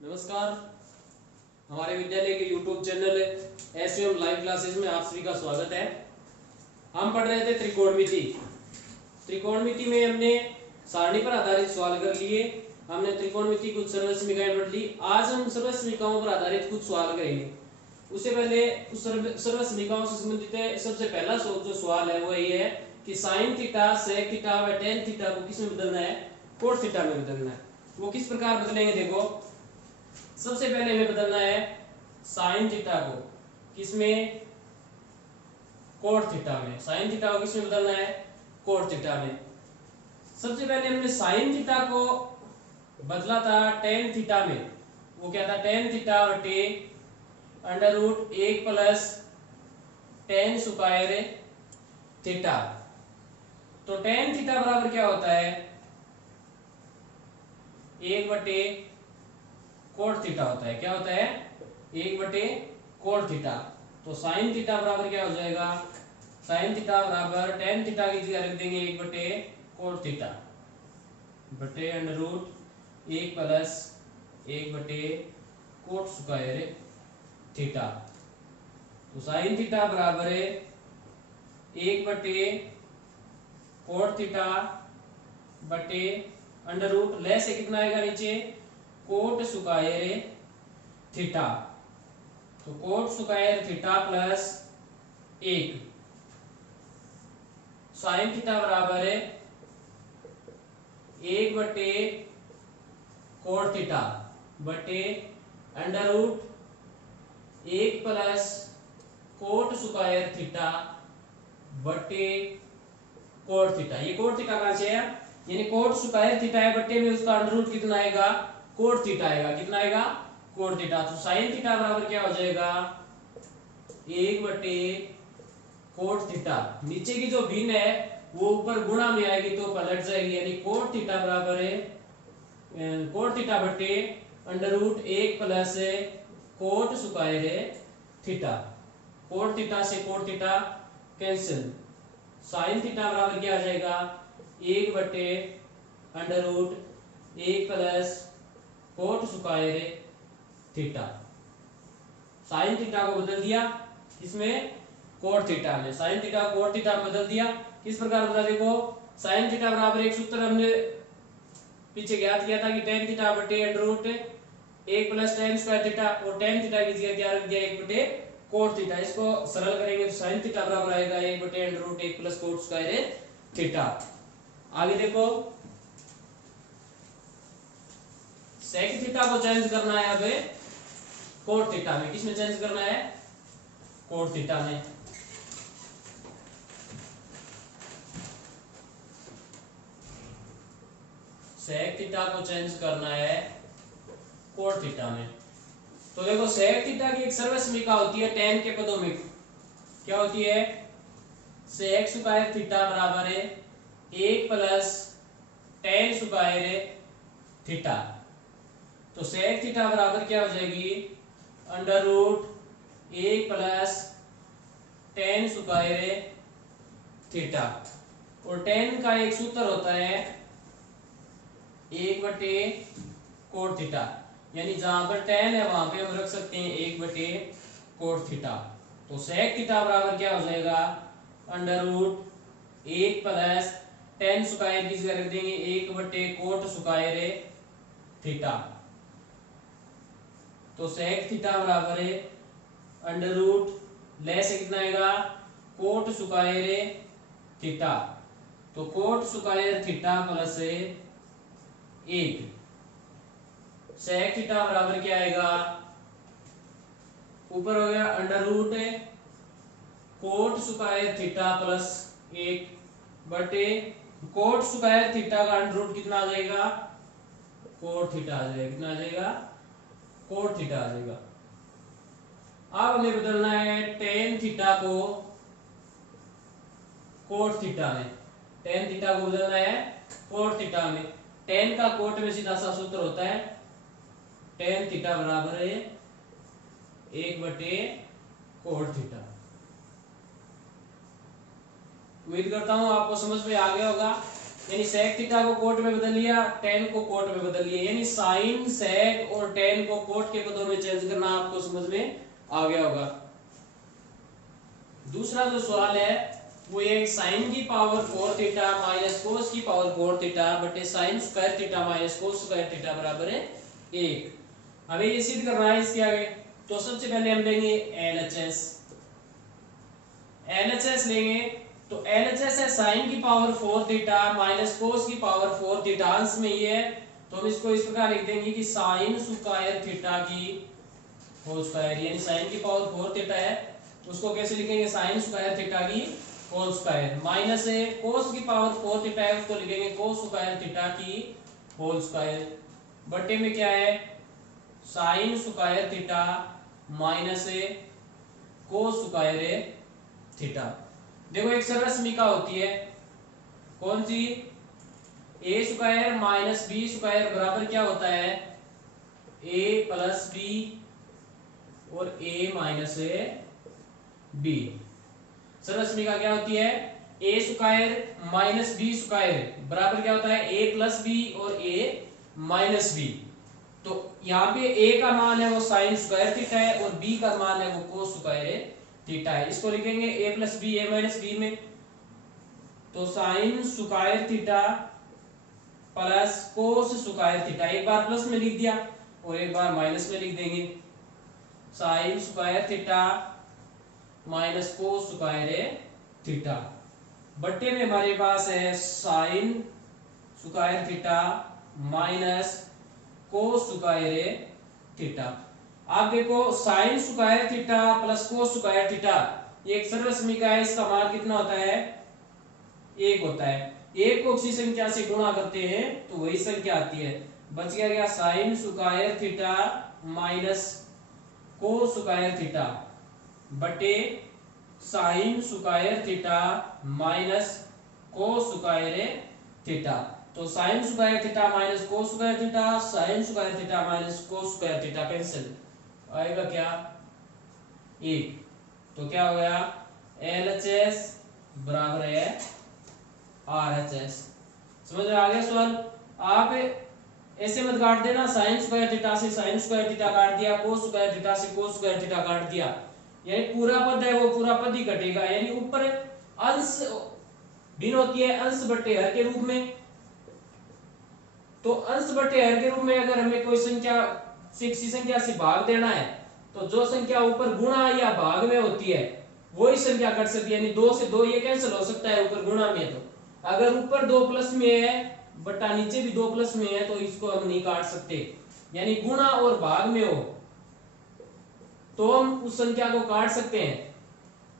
नमस्कार। हमारे विद्यालय के YouTube channel SVM live classes में आप सभी का स्वागत है। हम पढ़ रहे थे त्रिकोणमिति। त्रिकोणमिति में हमने सारणी पर आधारित सवाल कर लिए। हमने त्रिकोणमिति कुछ सर्वसमीकाएं पढ़ ली। आज हम सर्वसमीकाओं पर आधारित कुछ सवाल करेंगे। उससे पहले उस सर्वसमीकाओं से संबंधित सबसे पहला जो सवाल है वो ये है कि साइन थीटा, सेक थीटा व टेन थीटा को किस में बदलना है? कोट थीटा में बदलना है। वो किस प्रकार बदलेंगे? देखो, सबसे पहले हमें बदलना है साइन थीटा को किसमें? कोट थीटा में। साइन थीटा को किसमें बदलना है? कोट थीटा में। सबसे पहले हमने साइन थीटा को बदला था टेन थीटा में। वो क्या था? टेन थीटा बटे under root 1 plus tan square theta. तो टेन थीटा बराबर क्या होता है? 1 बटे कोट थीटा होता है। क्या होता है? 1 बटे कोट थीटा। तो साइन थीटा बराबर क्या हो जाएगा? साइन थीटा बराबर टेन थीटा की जगह रख देंगे 1 बटे कोट थीटा बटे अंडर रूट 1 प्लस 1 बटे कोट स्क्वायर थीटा। तो साइन थीटा बराबर है 1 बटे कोट थीटा बटे अंडर रूट ले से कितना आएगा नीचे? Cot square theta. तो cot square theta plus 1 sine theta बराबर है 1 बटे कोट थीटा बटे under root 1 plus cot square theta बटे कोट थीटा। ये कोट थीटा कहां से है? यानी कोट स्क्वायर थीटा है बटे में उसका अंडर रूट कितना आएगा? कोट थीटा आएगा। कितना आएगा? Coat theta. तो साइन थीटा बराबर क्या हो जाएगा? 1 बटे कोट थीटा। नीचे की जो भिन्न है वो ऊपर गुणा में आएगी तो पलट जाएगी। यानी कोट थीटा बराबर है कोट थीटा बटे under root 1 plus cot square theta. Cot theta से cot theta cancel. Sine theta बराबर क्या आ जाएगा? 1 बटे under root 1 plus cot square theta. Sine theta को बदल दिया इसमें कोट थीटा में। साइन थीटा को कोट थीटा में बदल दिया। किस प्रकार बदला? देखो, साइन थीटा बराबर एक सूत्र हमने पीछे ज्ञात किया था कि टेन थीटा बटे under root 1 plus tan square theta, और टेन थीटा की जगह क्या रख दिया? 1 बटे कोट थीटा। इसको सरल करेंगे तो साइन थीटा बराबर आएगा 1 बटे under root 1 plus cot square theta. आगे देखो, सेक थीटा को चेंज करना है अब कोट थीटा में। किसमें चेंज करना है? कोट थीटा में। सेक थीटा को चेंज करना है कोट थीटा में। तो देखो, सेक थीटा की एक सर्वसमीका होती है टेन के पदों में। क्या होती है? सेक स्क्वायर थीटा बराबर है 1 प्लस टेन स्क्वायर थीटा। तो सेक थीटा बराबर क्या हो जाएगी? Under root 1 plus tan square theta. और टेन का एक सूत्र होता है 1 बटे कोट थीटा। यानी जहां पर टेन है वहां पे हम रख सकते हैं 1 बटे कोट थीटा। तो सेक थीटा बराबर क्या हो जाएगा? Under root 1 plus tan square की जगह रख देंगे 1 बटे कोट स्क्वायर थीटा। तो सेक थीटा बराबर है अंडर रूट ले से कितना आएगा? Cot square theta. तो cot square theta plus 1 sec theta बराबर क्या आएगा? ऊपर हो गया under root cot square theta plus 1 बटे कोट स्क्वायर थीटा का अंडर रूट कितना आ जाएगा? कोट थीटा आ जाएगा। कितना आ जाएगा? कोट थीटा आ जाएगा। अब हमें बदलना है टेन थीटा को कोट थीटा में। टेन थीटा को बदलना है कोट थीटा में। टेन का कोट में सीधा सा सूत्र होता है टेन थीटा बराबर है 1 बटे कोट थीटा। उम्मीद करता हूं आपको समझ में आ गया होगा। यानी सेक थीटा को कोट में बदल लिया, टेन को कोट में बदल लिया, यानी साइन सेक और टेन को कोट के पदों में चेंज करना आपको समझ में आ गया होगा। दूसरा जो सवाल है वो ये साइन की पावर 4 थीटा माइनस कोस की पावर 4 थीटा बटे sine square theta minus cos square theta बराबर है 1। हमें ये सिद्ध करना है इसके आगे। तो सबसे पहले हम लेंगे एलएचएस। एलएचएस लेंगे तो एलएचएस है साइन की पावर 4 थीटा माइनस कोस की पावर 4 थीटा, अंश में ये है तो हम इसको इस प्रकार लिख देंगे कि साइन स्क्वायर थीटा की होल स्क्वायर, यानी साइन की पावर 4 थीटा है उसको कैसे लिखेंगे साइन स्क्वायर थीटा की होल स्क्वायर, माइनस है कोस की पावर 4 थीटा है उसको लिखेंगे कोस स्क्वायर थीटा की होल स्क्वायर, बटे में क्या है साइन स्क्वायर थीटा माइनस है कोस स्क्वायर थीटा। देखो एक सरल समीका होती है कौन सी, ए स्क्वायर माइनस बी स्क्वायर बराबर क्या होता है ए प्लस बी और ए माइनस बी। सरल समीका क्या होती है A square minus B square बराबर क्या होता है ए प्लस बी और ए माइनस बी। तो यहाँ पे ए का मान है वो साइन स्क्वायर थीटा है और बी का मान है वो कोस स्क्वायर थीटा है, इसको लिखेंगे ए प्लस बी ए माइनस बी में। तो sine square theta plus cos square theta, एक बार प्लस में लिख दिया और एक बार माइनस में लिख देंगे, sine square theta minus cos square theta, बट्टे में हमारे पास है sine square theta minus cos square theta. आप देखो sign square theta plus cos square theta ये एक सरल समीका है, इसका मान कितना होता है 1 होता है। एक को किसी संख्या से गुणा करते हैं तो वही संख्या आती है, बच गया sine square theta minus cos square theta बटे sine square theta minus cos square theta. तो sine square theta minus cos square theta, sine square theta minus cos square theta cancel आएगा क्या 1। तो क्या हो गया LHS बराबर है RHS। समझ में आ गया सवाल। आप ऐसे मत काट देना साइन स्क्वायर थीटा से साइन स्क्वायर थीटा काट दिया, कोस स्क्वायर थीटा से कोस स्क्वायर थीटा काट दिया, यानी पूरा पद है वो पूरा पद ही कटेगा, यानी ऊपर अंश भिन्न होती है अंश बटे हर के रूप में। तो अंश बटे हर के रूप में अगर हमें कोई संख्या से किसी संख्या से भाग देना है तो जो संख्या ऊपर गुणा या भाग में होती है वही संख्या कट सकती है, यानी 2 से 2 ये कैंसिल हो सकता है ऊपर गुणा में। तो अगर ऊपर 2 प्लस में है बटा नीचे भी 2 प्लस में है तो इसको हम नहीं काट सकते, यानी गुणा और भाग में हो तो हम उस संख्या को काट सकते हैं,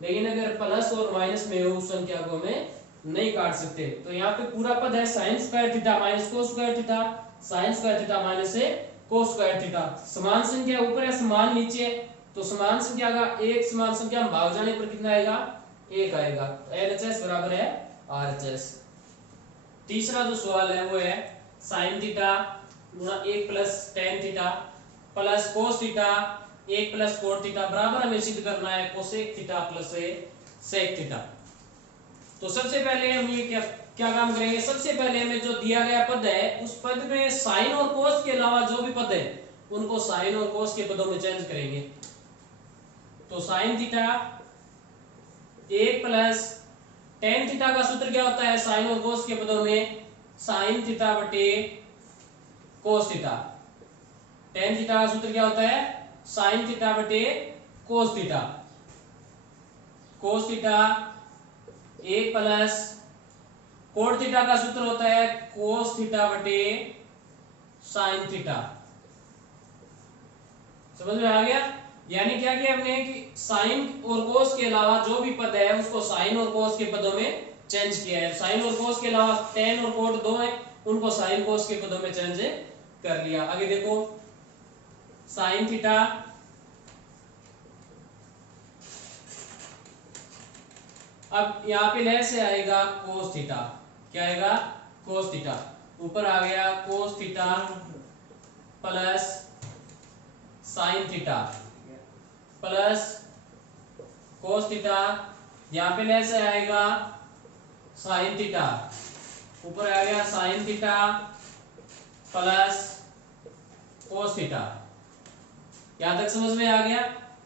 लेकिन अगर प्लस और माइनस में हो उस संख्या को हमें नहीं काट सकते। तो यहाँ पे पूरा पद है sine square theta minus cos square theta, sine square theta minus cos square theta. समान संख्या ऊपर है समान नीचे है तो समान संख्या का एक समान संख्या में भाग जाने पर कितना आएगा 1 आएगा। तो LHS बराबर है RHS। तीसरा जो सवाल है वो है साइन थीटा गुणा 1 plus tan theta plus cos theta 1 plus cot theta बराबर हमें सिद्ध करना है cosec theta plus sec theta. तो सबसे पहले हम ये क्या काम करेंगे, सबसे पहले हमें जो दिया गया पद है उस पद में साइन और कोस के अलावा जो भी पद है उनको साइन और कोस के पदों में चेंज करेंगे। तो sine theta 1 plus tan theta का सूत्र क्या होता है साइन और कोस के पदों में साइन थीटा बटे कोस थीटा। टेन थीटा का सूत्र क्या होता है साइन थीटा बटे कोस थीटा। कोस थीटा 1 प्लस कोट थीटा का सूत्र होता है कोस थीटा बटे साइन थीटा। समझ में आ गया। यानी क्या किया हमने कि साइन और कोस के अलावा जो भी पद है उसको साइन और कोस के पदों में चेंज किया है। साइन और कोस के अलावा टेन और कोट 2 है उनको साइन कोस के पदों में चेंज कर लिया। आगे देखो साइन थीटा अब यहाँ पे लय से आएगा कोस थीटा, क्या आएगा कोस थीटा, ऊपर आ गया कोस theta plus sign theta plus cos theta, यहाँ पे लय से आएगा साइन थीटा ऊपर आ गया sign theta plus cos theta. यहां तक समझ में आ गया।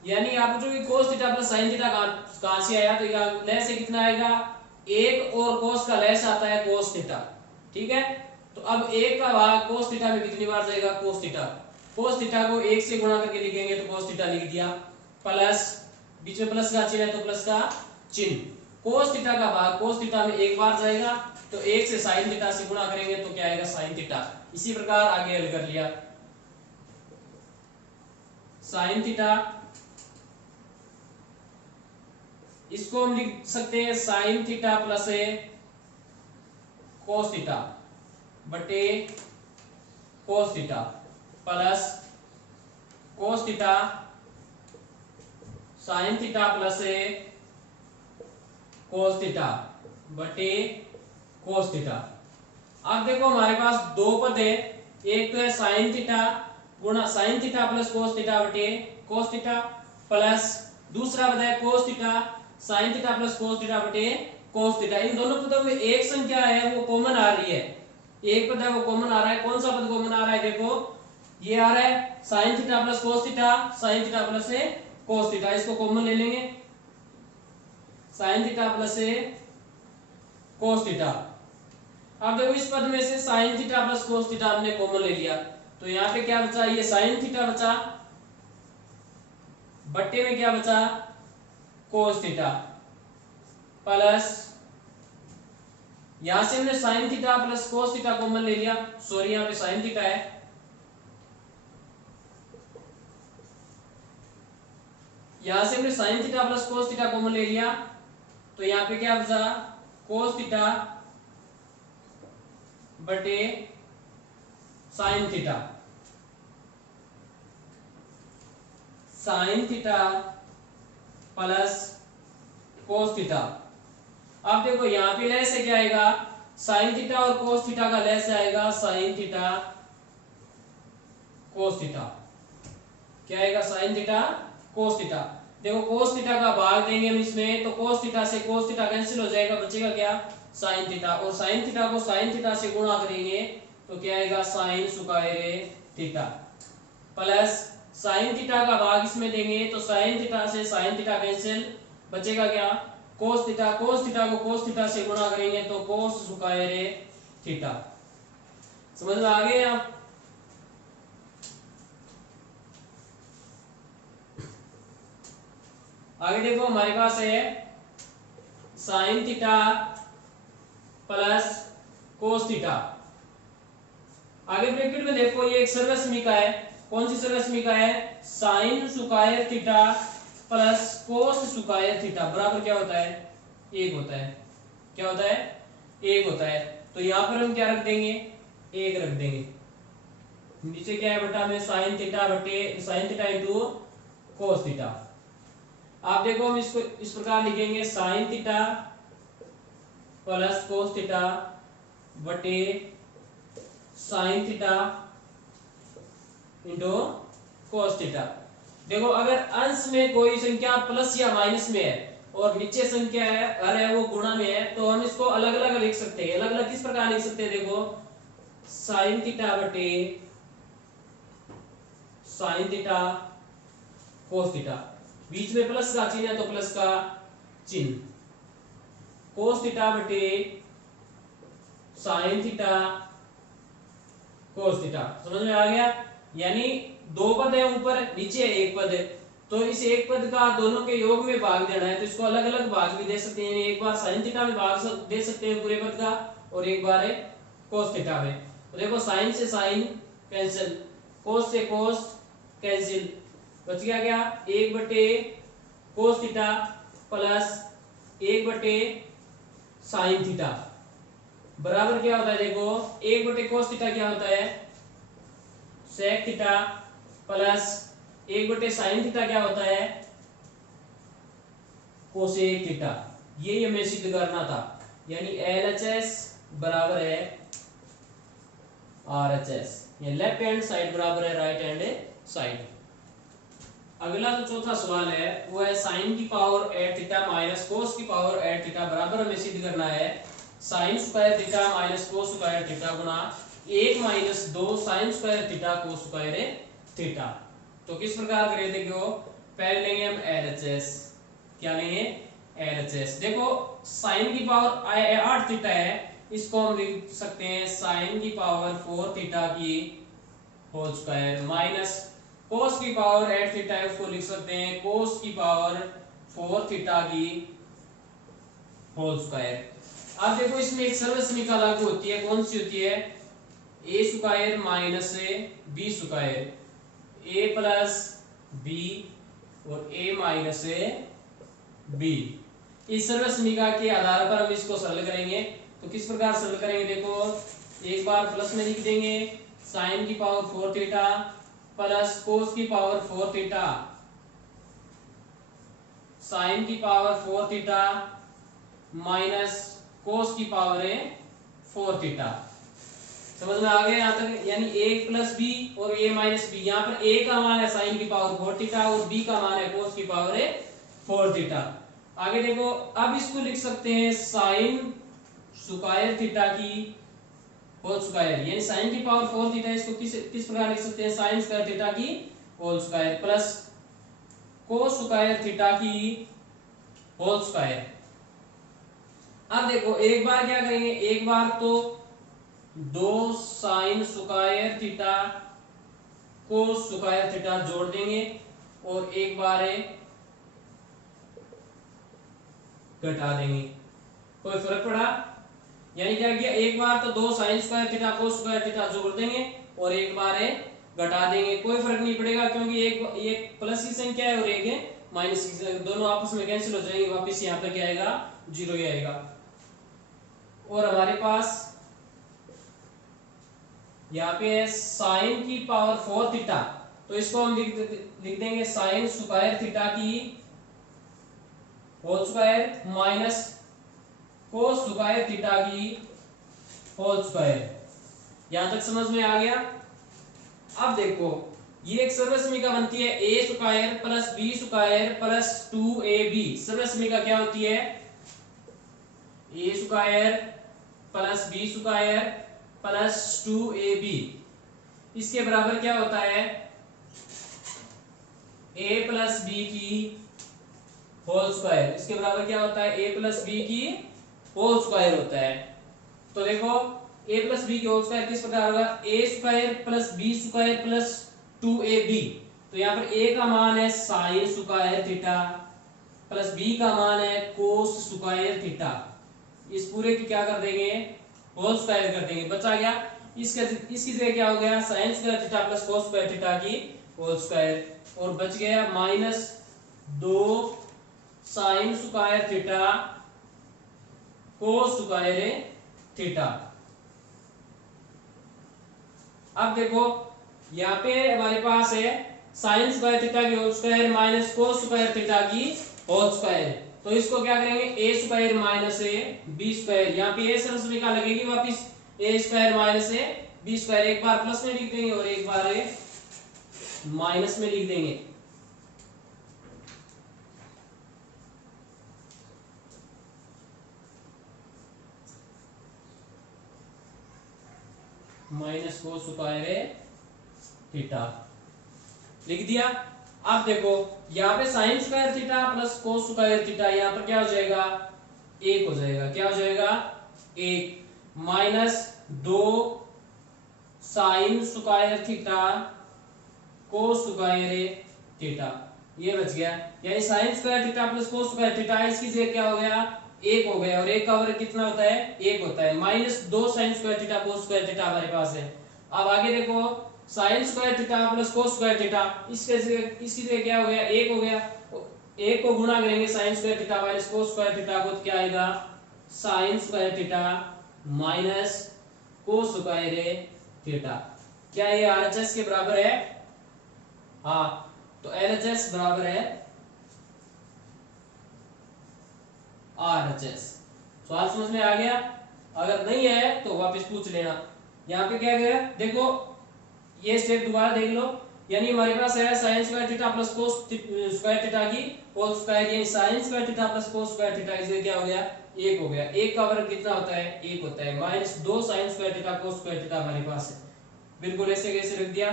यानी आप जो कि कोस थीटा प्लस साइन थीटा कहां से आया, तो यहाँ लय से कितना आएगा, एक और कोस का लय से आता है कोस थीटा। ठीक है, तो अब एक का भाग कोस थीटा में कितनी बार जाएगा, कोस थीटा। कोस थीटा को एक से गुणा करके लिखेंगे तो कोस थीटा लिख दिया, प्लस बीच में प्लस का चिन्ह है तो प्लस का चिन्ह। कोस थीटा का भाग कोस थीटा में एक बार जाएगा, तो एक से साइन थीटा से गुणा करेंगे तो क्या आएगा, साइन थीटा। इसी प्रकार आगे हल कर लिया, साइन थीटा, इसको हम लिख सकते हैं sine theta plus cos theta बटे cos theta plus cos theta sine theta plus cos theta बटे कोस थीटा। अब देखो हमारे पास दो पद है, एक तो है साइन थीटा गुणा sign theta plus cos theta बटे कोस थीटा, प्लस दूसरा पद है कोस theta sine theta plus cos theta बटे कोस थीटा। इन दोनों पदों में एक संख्या है वो कॉमन आ रही है, एक पद है वो कॉमन आ रहा है। कौन सा पद कॉमन आ रहा है, देखो ये आ रहा है sign theta plus cos theta, sine theta plus cos theta, इसको कॉमन ले लेंगे, sign theta plus cos theta. अब देखो इस पद में से sign theta plus cos theta हमने कॉमन ले लिया, तो यहाँ पे क्या बचा, ये साइन थीटा बचा, बट्टे में क्या बचा, कोस थीटा, प्लस यहां से हमने sign theta plus cos theta common ले लिया, सॉरी यहाँ पे साइन थीटा है, यहां से हमने sign theta plus cos theta common ले लिया, तो यहाँ पे क्या बचा, कोस थीटा बटे sine theta, sine theta plus cos theta. अब देखो यहाँ पे लय से क्या आएगा, साइन थीटा और कोस थीटा का लय से आएगा साइन थीटा कोस थीटा, क्या आएगा, साइन थीटा कोस थीटा। देखो कोस थीटा का भाग देंगे हम इसमें, तो कोस थीटा से कोस थीटा कैंसिल हो जाएगा, बचेगा क्या, साइन थीटा, और साइन थीटा को साइन थीटा से गुणा करेंगे तो क्या आएगा, sign square theta, plus sine theta का भाग इसमें देंगे तो साइन थीटा से साइन थीटा कैंसिल, बचेगा क्या, कोस थीटा, कोस थीटा को कोस थीटा से गुणा करेंगे तो कोस स्क्वायर थीटा। समझ में आ गया। आगे देखो हमारे पास है sign theta plus cos theta, आगे ब्रैकेट में देखो ये एक सर्वसमीका है, कौन सी सर्वसमीका है, sine square theta plus cos square theta बराबर क्या होता है, एक होता है, क्या होता है, एक होता है। तो यहां पर हम क्या रख देंगे, एक रख देंगे, नीचे क्या है बटा में साइन थीटा बटे sine theta into cos theta. आप देखो हम इसको इस प्रकार लिखेंगे, sine theta plus cos theta बटे sine theta into cos theta. देखो अगर अंश में कोई संख्या प्लस या माइनस में है और नीचे संख्या है हर है वो गुणा में है, तो हम इसको अलग अलग लिख सकते हैं। अलग अलग किस प्रकार लिख सकते हैं, देखो साइन थीटा बटे साइन थीटा कोस थीटा, बीच में प्लस का चिन्ह है तो प्लस का चिन्ह, कोस थीटा बटे साइन थीटा कोस थीटा। समझ में आ गया। यानी दो पद है ऊपर, नीचे एक पद है, तो इस एक पद का दोनों के योग में भाग देना है, तो इसको अलग अलग भाग भी दे सकते हैं। एक बार साइन थीटा में भाग दे सकते हैं पूरे पद का, और एक बार है कोस थीटा में। तो देखो साइन से साइन कैंसिल, कोस से कोस कैंसिल, बच गया क्या, एक बटे कोस थीटा प्लस एक बटे साइन थीटा बराबर क्या होता है, देखो एक बटे कोस थीटा क्या होता है, सेक थीटा, प्लस एक बटे साइन थीटा क्या होता है, कोसेक थीटा। ये हमें सिद्ध करना था, यानी LHS बराबर है RHS, ये लेफ्ट हैंड साइड बराबर है राइट हैंड साइड। अगला जो चौथा सवाल है वो है साइन की पावर 8 थीटा माइनस कोस की पावर 8 थीटा बराबर हमें सिद्ध करना है sine square theta minus cos square theta गुना 1 minus 2 sine square theta cos square theta. तो किस प्रकार करें देखो, पहले लेंगे हम एलएचएस। क्या लेंगे? एलएचएस। देखो साइन की पावर 8 थीटा है, इसको हम लिख सकते हैं साइन की पावर 4 थीटा की होल स्क्वायर माइनस कोस की पावर 8 थीटा है, उसको लिख सकते हैं कोस की पावर 4 थीटा की होल स्क्वायर। अब देखो इसमें एक सर्वसमीका लागू होती है, कौन सी होती है? A square minus B square, A plus B और ए माइनस बी। इस सर्वसमीका के आधार पर हम इसको सरल करेंगे। तो किस प्रकार सरल करेंगे देखो, एक बार प्लस में लिख देंगे साइन की पावर 4 थीटा प्लस कोस की पावर 4 थीटा, साइन की पावर 4 थीटा माइनस कोस की पावर 4 थीटा। समझ में आ गया यहाँ तक? यानी a प्लस बी और a माइनस बी। यहाँ पर a का मान है साइन की पावर 4 थीटा और b का मान है कोस की पावर 4 थीटा। आगे देखो, अब इसको लिख सकते हैं साइन स्क्वायर थीटा की होल स्क्वायर, यानी साइन की पावर 4 थीटा, इसको किस प्रकार लिख सकते हैं? साइन स्क्वायर थीटा की whole square plus cos square theta की होल स्क्वायर। अब देखो एक बार क्या करेंगे, एक बार तो 2 sine square theta cos square theta जोड़ देंगे और एक बार घटा देंगे। कोई फर्क पड़ा? यानी क्या किया, एक बार तो 2 sine square theta cos square theta जोड़ देंगे और एक बार घटा देंगे। कोई फर्क नहीं पड़ेगा क्योंकि एक प्लस की संख्या है और एक माइनस की संख्या, दोनों आपस में कैंसिल हो जाएंगे, वापस यहाँ पे क्या आएगा? 0 ही आएगा। और हमारे पास यहाँ पे है साइन की पावर 4 थीटा, तो इसको हम लिख देंगे साइन स्क्वायर थीटा की whole square minus cos square theta की होल स्क्वायर। यहां तक समझ में आ गया? अब देखो ये एक सर्वसमीका बनती है A square plus B square plus 2ab। सर्वसमीका क्या होती है? A square plus B square plus 2ab। इसके बराबर क्या होता है? a प्लस बी की होल स्क्वायर। इसके बराबर क्या होता है? a प्लस बी की होल स्क्वायर होता है। तो देखो a प्लस बी की होल स्क्वायर किस प्रकार होगा? a square plus B square plus 2ab। तो यहाँ पर a का मान है sine square theta plus b का मान है कोस स्क्वायर थीटा। इस पूरे की क्या कर देंगे? होल स्क्वायर कर देंगे। बचा गया इसकी जगह क्या हो गया? Sine square theta plus cos square theta की होल स्क्वायर। और बच गया minus 2 sine square theta cos square theta. अब देखो यहाँ पे हमारे पास है साइन स्क्वायर थीटा की whole square minus cos square theta की होल स्क्वायर। तो इसको क्या करेंगे? A square minus B square. यहाँ पे ए सर्वसमीका लगेगी वापिस, A square minus B square. एक बार प्लस में लिख देंगे और एक बार माइनस में लिख देंगे। माइनस कोस स्क्वायर थीटा लिख दिया। अब देखो यहाँ पे sign square theta plus cos square theta, यहाँ पर क्या हो जाएगा? 1 हो जाएगा। क्या हो जाएगा? 1 minus 2 sine square theta cos square theta, ये बच गया। यानी sign square theta plus cos square theta, इसकी जगह क्या हो गया? 1 हो गया। और 1 का वर्ग कितना होता है? 1 होता है। Minus 2 sine square theta cos square theta हमारे पास है। अब आगे देखो sign square theta plus cos square theta, इसकी जगह क्या हो गया? 1 हो गया। 1 को गुणा करेंगे sign square theta minus cos square theta को, तो क्या आएगा? Sign square theta minus cos square theta. क्या ये आरएचएस के बराबर है? हाँ, तो एलएचएस बराबर है आरएचएस। सवाल समझ में आ गया? अगर नहीं है तो वापस पूछ लेना। यहाँ पे क्या गया देखो, ये स्टेप दोबारा देख लो। यानी हमारे पास है sine square theta plus cos square theta की होल स्क्वायर, यानी sign square theta plus cos square theta, इसलिए क्या हो गया? एक हो गया, एक का वर्ग कितना होता है, एक होता है, minus 2 sine square theta cos square theta हमारे पास है, बिल्कुल ऐसे कैसे रख दिया।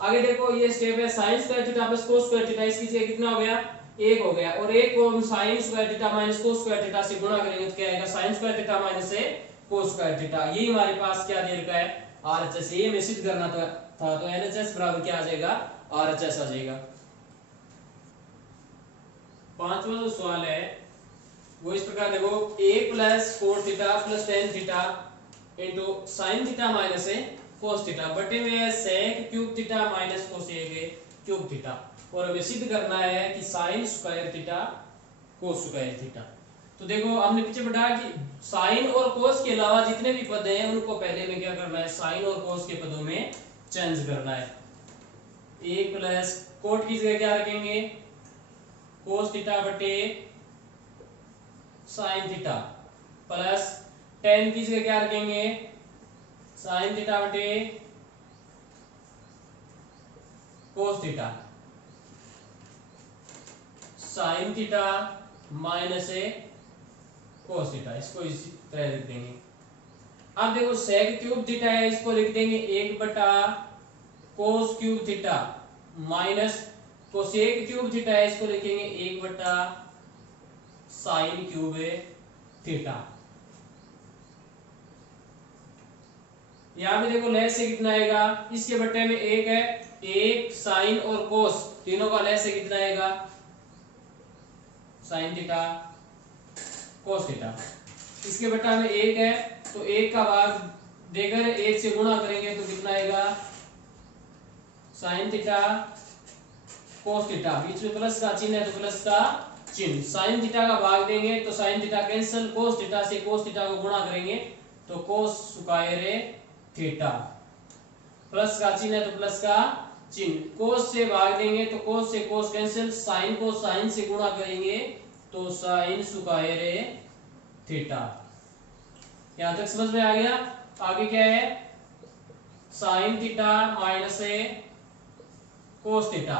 आगे देखो ये स्टेप है sine square theta plus cos square theta, इसकी जगह कितना हो गया, एक हो गया, और एक को हम sign square theta minus cos square theta से गुणा करेंगे तो क्या आएगा, साइन स्क्वायर थीटा माइनस से कोस स्क्वायर थीटा। यही हमारे पास क्या दे रखा है, आरएचएस। ये हमें सिद्ध करना था, तो एलएचएस बराबर क्या आ जाएगा, आरएचएस आ जाएगा। पांचवा जो सवाल है वो इस प्रकार देखो, a plus cot theta plus tan theta into sine theta minus A cos theta बटे में है sec cube theta minus cosec cube theta, और हमें सिद्ध करना है कि sine square theta cos square theta. तो देखो हमने पीछे पढ़ा कि साइन और कोस के अलावा जितने भी पद हैं उनको पहले में क्या करना है, साइन और कोस के पदों में चेंज करना है। a प्लस कोट की जगह क्या रखेंगे, कोस थीटा बटे साइन थीटा, प्लस टेन की जगह क्या रखेंगे, साइन थीटा बटे cos theta, sine theta minus A cos theta, इसको इसी तरह लिख देंगे। अब देखो सेक क्यूब थीटा है, इसको लिख देंगे 1 बटा कोस cube theta minus cosec cube theta है, इसको लिखेंगे 1 बटा साइन क्यूब थीटा। यहां पे देखो लेस से कितना आएगा, इसके बट्टे में एक है, एक साइन और कोस तीनों का लेस से कितना आएगा, साइन थीटा कोस थीटा। इसके बट्टा में एक है तो एक का भाग देकर एक से गुणा करेंगे तो कितना आएगा, साइन थीटा कोस थीटा, बीच में प्लस का चिन्ह है तो प्लस का चिन्ह, साइन थीटा का भाग देंगे तो sine theta cancel, cos theta से कोस थीटा को गुणा करेंगे तो कोस स्क्वायर थीटा, प्लस का चिन्ह है तो प्लस का चिन्ह, कोस से भाग देंगे तो कोस से कोस कैंसिल, साइन को साइन से गुणा करेंगे तो साइन स्क्वायर थीटा। यहां तक समझ में आ गया। आगे क्या है, साइन थीटा माइनस कोस थीटा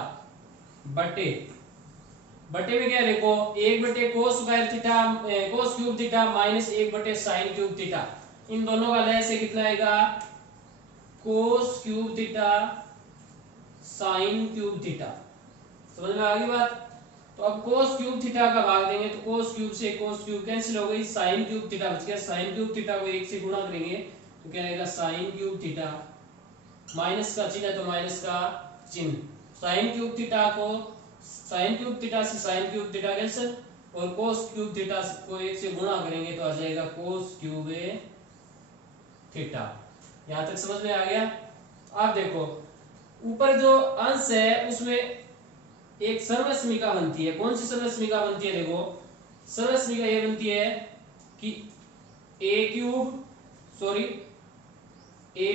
बटे में क्या देखो, 1 बटे कोस स्क्वायर थीटा कोस क्यूब थीटा माइनस 1 बटे साइन क्यूब थीटा, इन दोनों का लय से कितना आएगा, कोस cube theta sine cube theta. समझ में आ गई बात। तो अब कोस क्यूब थीटा का भाग देंगे तो कोस क्यूब से कोस क्यूब कैंसिल हो गई, साइन क्यूब थीटा बच गया, साइन क्यूब थीटा को 1 से गुणा करेंगे तो क्या आएगा, साइन क्यूब थीटा, माइनस का चिन्ह है तो माइनस का चिन्ह, साइन क्यूब थीटा को साइन क्यूब थीटा से साइन क्यूब थीटा कैंसिल, और कोस क्यूब थीटा को 1 से गुणा करेंगे तो आ जाएगा कोस क्यूब थीटा। यहां तक समझ में आ गया। अब देखो ऊपर जो अंश है उसमें एक सर्वसमीका बनती है, कौन सी सर्वसमीका बनती है, देखो सर्वसमीका ये बनती है कि A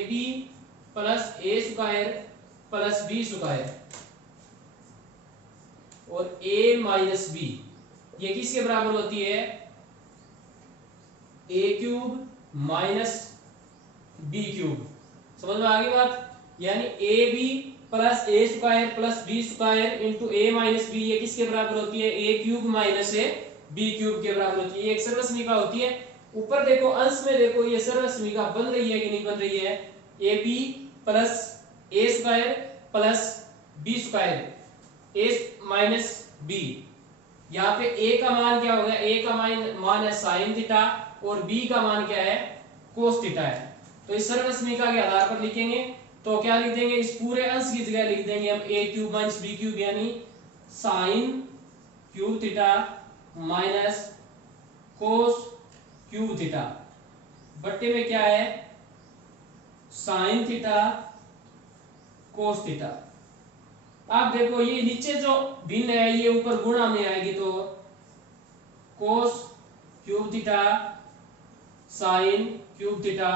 B plus A square plus B square और ए माइनस बी ये किसके बराबर होती है, A cube minus B cube. समझ में आ गई बात। यानी A B plus A square plus B square into A minus B ये किसके बराबर होती है, A cube minus A B cube के बराबर होती है। ये एक सर्वसमीका होती है। ऊपर देखो अंश में देखो ये सर्वसमीका बन रही है कि नहीं बन रही है, A B plus A square plus B square A minus B. यहाँ पे ए का मान क्या हो गया, ए का मान है साइन थीटा और बी का मान क्या है, कोस थीटा है। तो इस सर्वसमीका के आधार पर लिखेंगे तो क्या लिख देंगे, इस पूरे अंश की जगह लिख देंगे हम ए क्यूब माइनस बी क्यूब यानी sign cube theta minus cos cube theta बट्टे में क्या है, साइन थीटा कोस थीटा। आप देखो ये नीचे जो भिन्न है ये ऊपर गुणा में आएगी तो cos cube theta sine cube theta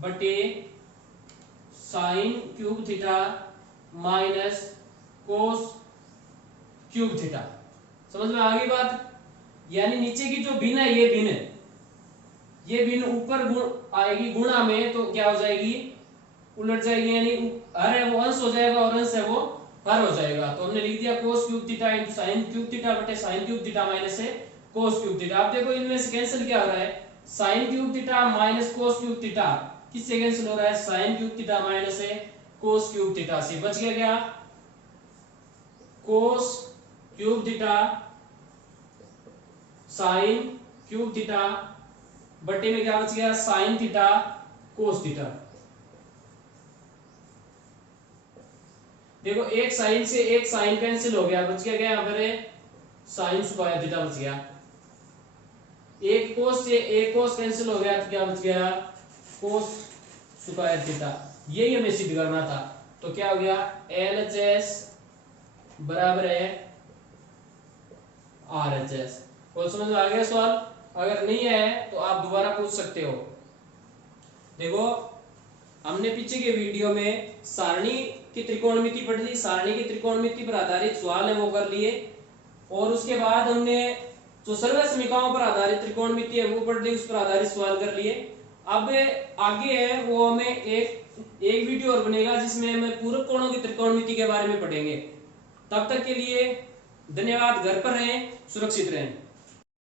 बटे sine cube theta minus cos cube theta. समझ में आ गई बात। यानी नीचे की जो भिन्न है ये भिन्न ऊपर आएगी गुणा में तो क्या हो जाएगी, उलट जाएगी, यानी हर है वो अंश हो जाएगा और अंश है वो हर हो जाएगा। तो हमने लिख दिया cos cube theta into sine cube theta बटे sine cube theta minus cos cube theta. आप देखो इनमें से कैंसिल क्या हो रहा है, sine cube theta minus cos cube theta किससे कैंसिल हो रहा है, साइन क्यूब थीटा माइनस है कोस क्यूब थीटा से। बच गया क्या, कोस cube theta sine cube theta बटे में क्या बच गया, साइन थीटा कोस थीटा। देखो एक साइन से एक साइन कैंसिल हो गया, बच गया क्या यहाँ पर, साइन स्क्वायर थीटा बच गया। एक कोस से एक कोस कैंसिल हो गया तो क्या बच गया, कोस स्क्वायर थीटा। यही हमें सिद्ध करना था। तो क्या हो गया, LHS बराबर है RHS। और समझ में आ गया सवाल, अगर नहीं है तो आप दोबारा पूछ सकते हो। देखो हमने पीछे के वीडियो में सारणी की त्रिकोणमिति पढ़ ली, सारणी की त्रिकोणमिति पर आधारित सवाल है वो कर लिए, और उसके बाद हमने जो सर्वसम समीकरणों पर आधारित त्रिकोणमिति है वो पढ़ ली, उस पर आधारित सवाल कर लिए। अब आगे है वो हमें एक वीडियो और बनेगा जिसमें हम पूरक कोणों की त्रिकोणमिति के बारे में पढ़ेंगे। तब तक के लिए धन्यवाद, घर पर रहें, सुरक्षित रहें।